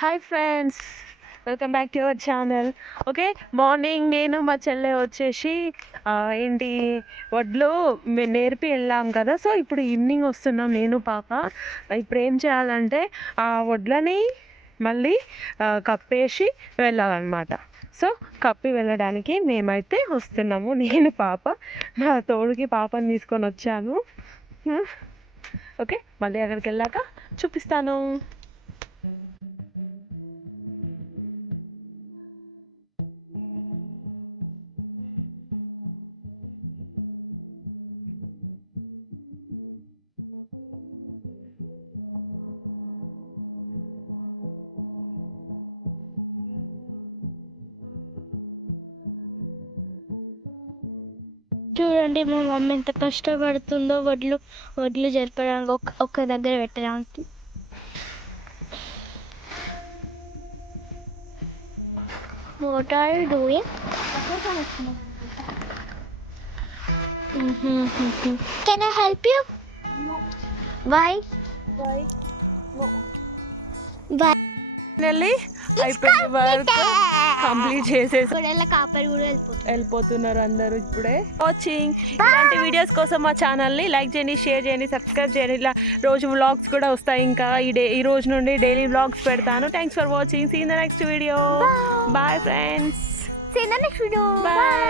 Hi friends, welcome back to our channel. Okay, morning నేను మా చెల్లె వచ్చేసి ఏంటి వడ్లు నేర్పి వెళ్ళాం కదా. సో ఇప్పుడు ఈవినింగ్ వస్తున్నాం నేను పాప. ఇప్పుడు ఏం చేయాలంటే ఆ వడ్లని మళ్ళీ కప్పేసి వెళ్ళాలన్నమాట. సో కప్పి వెళ్ళడానికి మేమైతే వస్తున్నాము. నేను పాప నా తోడుకి పాపని తీసుకొని వచ్చాను. ఓకే, మళ్ళీ అక్కడికి వెళ్ళాక చూపిస్తాను. చూడండి మా మమ్మీ ఎంత కష్టపడుతుందో వడ్లు వడ్లు జరపడానికి ఒక్క దగ్గర పెట్టడానికి. What are you doing? Can I help you? Why? Why? Finally అయిపోయింది, వర్క్ కంప్లీట్ చేసేసి గొడవల కాపరి కూడా వెళ్ళిపోతున్నారు అందరూ ఇప్పుడే. వాచింగ్ ఇలాంటి వీడియోస్ కోసం మా ఛానల్ని లైక్ చేయండి, షేర్ చేయండి, సబ్స్క్రైబ్ చేయండి. ఇలా రోజు వ్లాగ్స్ కూడా వస్తాయి. ఇంకా ఈ రోజు నుండి డైలీ వ్లాగ్స్ పెడతాను. Thanks for watching. See in the next video. Bye friends. See you in the next video. Bye.